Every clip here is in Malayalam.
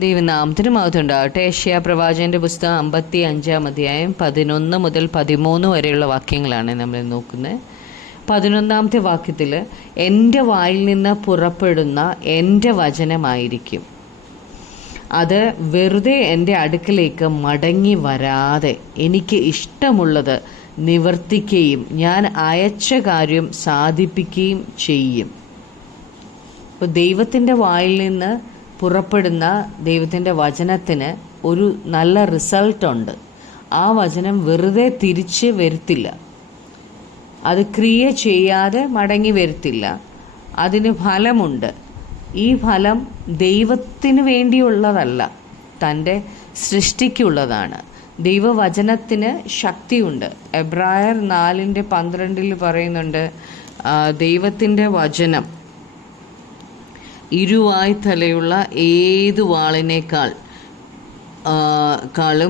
ദൈവനാമത്തിന് മഹത്വമുണ്ടാകട്ടെ. യെശയ്യാ പ്രവാചകന്റെ പുസ്തകം 55-ാം അധ്യായം 11 മുതൽ 13 വരെയുള്ള വാക്യങ്ങളാണ് നമ്മൾ നോക്കുന്നത്. 11-ാമത്തെ വാക്യത്തിൽ എൻ്റെ വായിൽ നിന്ന് പുറപ്പെടുന്ന എൻ്റെ വചനമായിരിക്കും, അത് വെറുതെ എൻ്റെ അടുക്കലേക്ക് മടങ്ങി വരാതെ എനിക്ക് ഇഷ്ടമുള്ളത് നിവർത്തിക്കുകയും ഞാൻ അയച്ച കാര്യം സാധിപ്പിക്കുകയും ചെയ്യും. അപ്പോൾ ദൈവത്തിൻ്റെ വായിൽ നിന്ന് പുറപ്പെടുന്ന ദൈവത്തിൻ്റെ വചനത്തിന് ഒരു നല്ല റിസൾട്ടുണ്ട്. ആ വചനം വെറുതെ തിരിച്ച് വരുത്തില്ല, അത് ക്രിയ ചെയ്യാതെ മടങ്ങി വരുത്തില്ല, അതിന് ഫലമുണ്ട്. ഈ ഫലം ദൈവത്തിന് വേണ്ടിയുള്ളതല്ല, തൻ്റെ സൃഷ്ടിക്കുള്ളതാണ്. ദൈവവചനത്തിന് ശക്തിയുണ്ട്. എബ്രായർ 4:12 പറയുന്നുണ്ട്, ദൈവത്തിൻ്റെ വചനം ഇരുവായ് തലയുള്ള ഏതു വാളിനേക്കാൾ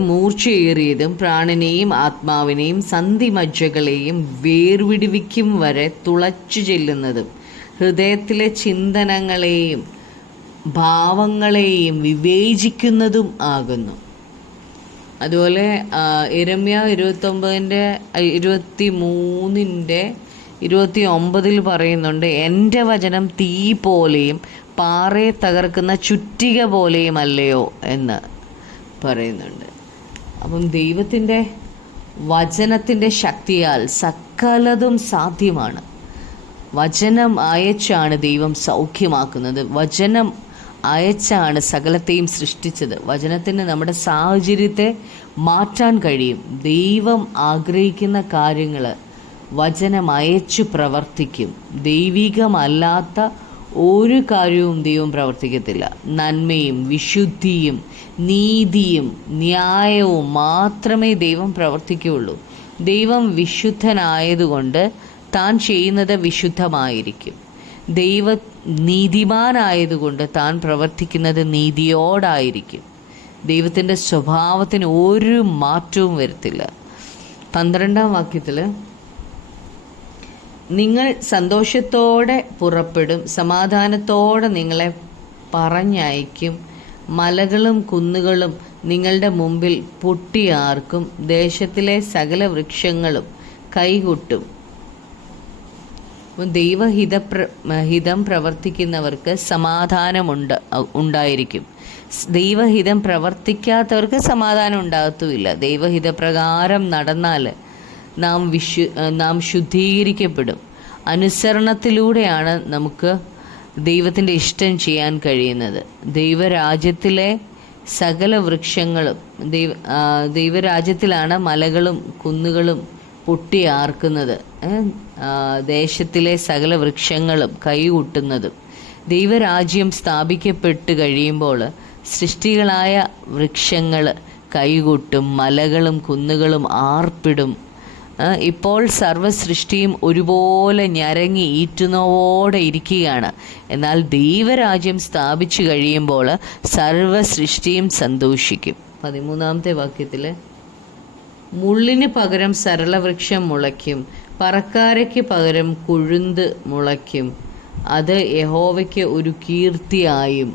മൂർച്ചയേറിയതും പ്രാണനെയും ആത്മാവിനെയും സന്ധിമജ്ജകളെയും വേർവിടുവിക്കും വരെ തുളച്ചു ചെല്ലുന്നതും ഹൃദയത്തിലെ ചിന്തനങ്ങളെയും ഭാവങ്ങളെയും വിവേചിക്കുന്നതും ആകുന്നു. അതുപോലെ യിരെമ്യാ 29:23-29 പറയുന്നുണ്ട്, എൻ്റെ വചനം തീ പോലെയും പാറയെ തകർക്കുന്ന ചുറ്റിക പോലെയും അല്ലയോ എന്ന് പറയുന്നുണ്ട്. അപ്പം ദൈവത്തിൻ്റെ വചനത്തിൻ്റെ ശക്തിയാൽ സകലതും സാധ്യമാണ്. വചനം അയച്ചാണ് ദൈവം സൗഖ്യമാക്കുന്നത്. വചനം അയച്ചാണ് സകലത്തെയും സൃഷ്ടിച്ചത്. വചനത്തിന് നമ്മുടെ സാഹചര്യത്തെ മാറ്റാൻ കഴിയും. ദൈവം ആഗ്രഹിക്കുന്ന കാര്യങ്ങൾ വചനം അയച്ചു പ്രവർത്തിക്കും. ദൈവികമല്ലാത്ത ഒരു കാര്യവും ദൈവം പ്രവർത്തിക്കത്തില്ല. നന്മയും വിശുദ്ധിയും നീതിയും ന്യായവും മാത്രമേ ദൈവം പ്രവർത്തിക്കുകയുള്ളൂ. ദൈവം വിശുദ്ധനായതുകൊണ്ട് താൻ ചെയ്യുന്നത് വിശുദ്ധമായിരിക്കും. നീതിമാനായതുകൊണ്ട് താൻ പ്രവർത്തിക്കുന്നത് നീതിയോടായിരിക്കും. ദൈവത്തിൻ്റെ സ്വഭാവത്തിന് ഒരു മാറ്റവും വരുത്തില്ല. 12-ാം വാക്യത്തിൽ നിങ്ങൾ സന്തോഷത്തോടെ പുറപ്പെടും, സമാധാനത്തോടെ നിങ്ങളെ പറഞ്ഞയക്കും, മലകളും കുന്നുകളും നിങ്ങളുടെ മുമ്പിൽ പൊട്ടിയാർക്കും, ദേശത്തിലെ സകല വൃക്ഷങ്ങളും കൈകൊട്ടും. ദൈവഹിതം പ്രവർത്തിക്കുന്നവർക്ക് ഉണ്ടായിരിക്കും. ദൈവഹിതം പ്രവർത്തിക്കാത്തവർക്ക് സമാധാനം ഉണ്ടാകത്തുമില്ല. ദൈവഹിതപ്രകാരം നടന്നാൽ നാം ശുദ്ധീകരിക്കപ്പെടും. അനുസരണത്തിലൂടെയാണ് നമുക്ക് ദൈവത്തിൻ്റെ ഇഷ്ടം ചെയ്യാൻ കഴിയുന്നത്. ദൈവരാജ്യത്തിലെ സകല വൃക്ഷങ്ങളും ദൈവരാജ്യത്തിലാണ് മലകളും കുന്നുകളും പൊട്ടിയാർക്കുന്നത്, ദേശത്തിലെ സകല വൃക്ഷങ്ങളും കൈകൊട്ടുന്നതും. ദൈവരാജ്യം സ്ഥാപിക്കപ്പെട്ട് കഴിയുമ്പോൾ സൃഷ്ടികളായ വൃക്ഷങ്ങൾ കൈകൊട്ടും, മലകളും കുന്നുകളും ആർപ്പിടും. ഇപ്പോൾ സർവ്വസൃഷ്ടിയും ഒരുപോലെ ഞരങ്ങി ഈറ്റുന്നവോടെ ഇരിക്കുകയാണ്. എന്നാൽ ദൈവരാജ്യം സ്ഥാപിച്ചു കഴിയുമ്പോൾ സർവ്വസൃഷ്ടിയും സന്തോഷിക്കും. 13-ാമത്തെ വാക്യത്തിൽ മുള്ളിന് പകരം സരളവൃക്ഷം മുളയ്ക്കും, പറക്കാരയ്ക്ക് പകരം കൊഴുന്ത് മുളയ്ക്കും. അത് യഹോവയ്ക്ക് ഒരു കീർത്തിയായും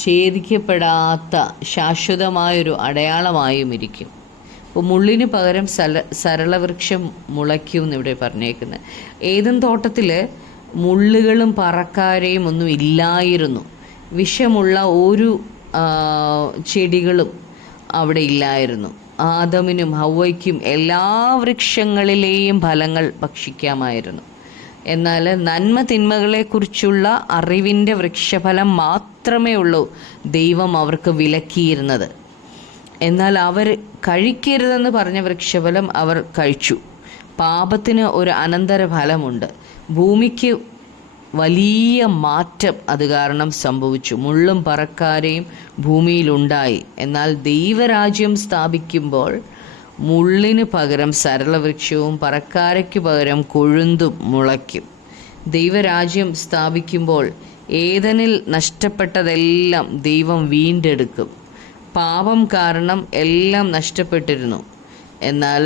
ഛേദിക്കപ്പെടാത്ത ശാശ്വതമായൊരു അടയാളമായും ഇരിക്കും. അപ്പോൾ മുള്ളിന് പകരം സരളവൃക്ഷം മുളയ്ക്കും എന്നിവിടെ പറഞ്ഞേക്കുന്നത്. ഏദൻ തോട്ടത്തിൽ മുള്ളുകളും പറക്കാരയും ഒന്നും ഇല്ലായിരുന്നു. വിഷമുള്ള ഒരു ചെടികളും അവിടെ ഇല്ലായിരുന്നു. ആദമിനും ഹവ്വയ്ക്കും എല്ലാ വൃക്ഷങ്ങളിലെയും ഫലങ്ങൾ ഭക്ഷിക്കാമായിരുന്നു. എന്നാൽ നന്മ തിന്മകളെക്കുറിച്ചുള്ള അറിവിൻ്റെ വൃക്ഷഫലം മാത്രമേ ഉള്ളൂ ദൈവം അവർക്ക് വിലക്കിയിരുന്നത്. എന്നാൽ അവർ കഴിക്കരുതെന്ന് പറഞ്ഞ വൃക്ഷഫലം അവർ കഴിച്ചു. പാപത്തിന് ഒരു അനന്തരഫലമുണ്ട്. ഭൂമിക്ക് വലിയ മാറ്റം അത് കാരണം സംഭവിച്ചു. മുള്ളും പറക്കാരയും ഭൂമിയിലുണ്ടായി. എന്നാൽ ദൈവരാജ്യം സ്ഥാപിക്കുമ്പോൾ മുള്ളിന് പകരം സരളവൃക്ഷവും പറക്കാരയ്ക്ക് പകരം കൊഴുന്തും മുളയ്ക്കും. ദൈവരാജ്യം സ്ഥാപിക്കുമ്പോൾ ഏദനിൽ നഷ്ടപ്പെട്ടതെല്ലാം ദൈവം വീണ്ടെടുക്കും. പാപം കാരണം എല്ലാം നഷ്ടപ്പെട്ടിരുന്നു. എന്നാൽ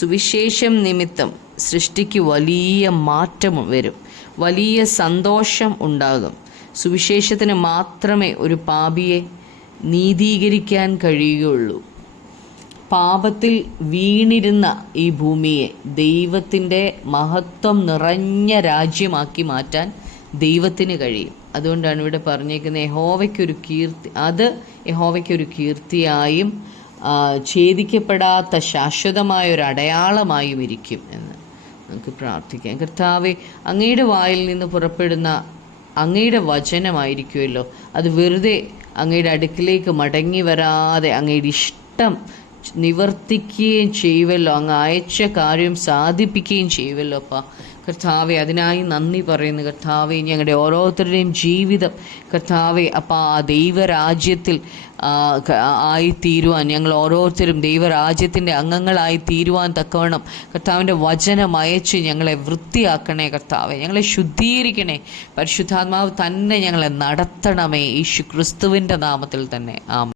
സുവിശേഷം നിമിത്തം സൃഷ്ടിക്ക് വലിയ മാറ്റം വരും, വലിയ സന്തോഷം ഉണ്ടാകും. സുവിശേഷത്തിന് മാത്രമേ ഒരു പാപിയെ നീതീകരിക്കാൻ കഴിയുകയുള്ളൂ. പാപത്തിൽ വീണിരുന്ന ഈ ഭൂമിയെ ദൈവത്തിൻ്റെ മഹത്വം നിറഞ്ഞ രാജ്യമാക്കി മാറ്റാൻ ദൈവത്തിന് കഴിയും. അതുകൊണ്ടാണ് ഇവിടെ പറഞ്ഞേക്കുന്നത് യഹോവയ്ക്കൊരു കീർത്തിയായും ഛേദിക്കപ്പെടാത്ത ശാശ്വതമായ ഒരു അടയാളമായും ഇരിക്കും എന്ന് നമുക്ക് പ്രാർത്ഥിക്കാം. കർത്താവേ, അങ്ങയുടെ വായിൽ നിന്ന് പുറപ്പെടുന്ന അങ്ങയുടെ വചനമായിരിക്കുമല്ലോ, അത് വെറുതെ അങ്ങയുടെ അടുക്കിലേക്ക് മടങ്ങി വരാതെ അങ്ങയുടെ ഇഷ്ടം നിവർത്തിക്കുകയും ചെയ്യുമല്ലോ, അങ്ങ് അയച്ച കാര്യം സാധിപ്പിക്കുകയും ചെയ്യുമല്ലോ അപ്പാ. കർത്താവെ, അതിനായി നന്ദി പറയുന്നു. കർത്താവെ, ഞങ്ങളുടെ ഓരോരുത്തരുടെയും ജീവിതം കർത്താവെ അപ്പാ ആ ദൈവരാജ്യത്തിൽ ആയിത്തീരുവാൻ, ഞങ്ങൾ ഓരോരുത്തരും ദൈവരാജ്യത്തിൻ്റെ അംഗങ്ങളായി തീരുവാൻ തക്കവണ്ണം കർത്താവിൻ്റെ വചനം അയച്ച് ഞങ്ങളെ വൃത്തിയാക്കണേ കർത്താവെ, ഞങ്ങളെ ശുദ്ധീകരിക്കണേ. പരിശുദ്ധാത്മാവ് തന്നെ ഞങ്ങളെ നടത്തണമേ, യേശു ക്രിസ്തുവിൻ്റെ നാമത്തിൽ തന്നെ. ആമേൻ.